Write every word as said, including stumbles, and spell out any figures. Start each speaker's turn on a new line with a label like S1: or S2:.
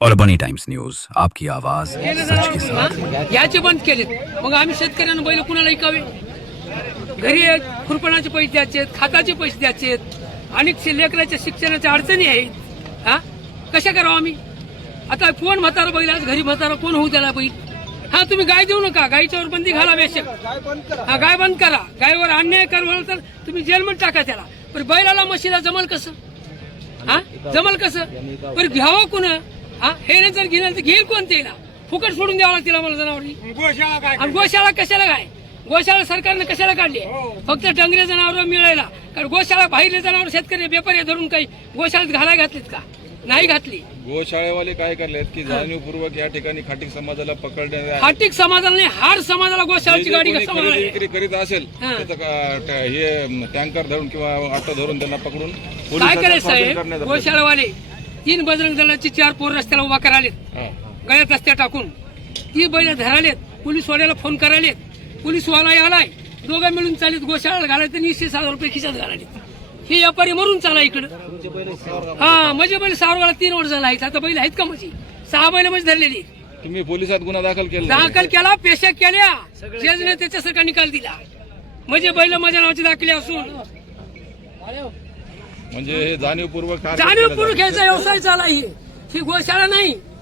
S1: और बनी times news, आपकी आवाज सच के साथ।
S2: याचे बंद केले, मग आम्ही शेतकऱ्यांना बैल कुणाला ऐकावे? घरी खुरपणाचे पैसे द्यायचे, खाताचे पैसे द्यायचे, अनेक लेकराच्या शिक्षणाच्या अडचणी आहेत. हा कशा करावं आम्ही? आता कोण म्हातारा बैल आज घरी म्हातारा कोण होऊ द्याला बैल? हा तुम्ही गाय देऊ नका, गायीच्यावर बंदी घाला बेशक. हा गाय बंद करा, गायवर अन्याय करवलं तर तुम्ही जेलमध्ये टाका त्याला. पण बैलाला म्हशीला जमल कसं? हा जमल कसं? पण घ्यावं कोण? हा हे जर घेणार तर घेईल कोण? त्याला फुकट सोडून द्यावं लागतील आम्हाला जनावरी. आणि गोशाळा कशाला काय? गोशाळा सरकारने कशाला काढली? फक्त डंगरे जनावर मिळायला. कारण गोशाळा बाहेरले जनावर शेतकरी व्यापारी धरून काही गोशाळेत घालाय घातलीत का? नाही घातली.
S3: गोशाळेवाले काय करलेत की जाणीवपूर्वक या ठिकाणी खाटीक समाजाला पकडण्यात,
S2: खाटीक समाजाला नाही, हार समाजाला गोशाळेची गाडी
S3: खरेदी विक्री करीत असेल त्याचं का- हे टँकर धरून किंवा ऑटो धरून त्यांना पकडून
S2: काय करायचं साहेब? गोशाळेवाले तीन बजरंग दलाची चार पोर रस्त्याला उभा करालेत, गळ्यात रस्त्या टाकून ती बैल धरालेत. पोलीस वाल्याला फोन करालेत, पोलीस वाला आलाय, दोघं मिळून चालीत गोशाळेला घालायचं, वीसशे हजार रुपये खिशात घालालेत. हे व्यापारी मरून चाला इकडं. हा म्हणजे बैल सावरगाला तीन वर्ष झाला आहेत. आता बैल आहेत का म्हणजे? सहा बैल म्हणजे धरलेली.
S3: तुम्ही पोलिसात गुन्हा दाखल केला?
S2: दाखल केला, पेशा केल्या, जजने त्याच्यासारखा निकाल दिला. म्हणजे बैल माझ्या नावाची दाखले असून
S3: म्हणजे हे जाणीवपूर्वक
S2: जाणीवपूर्वक घ्यायचा व्यवसाय चाला. ही ही गोशाळा नाही.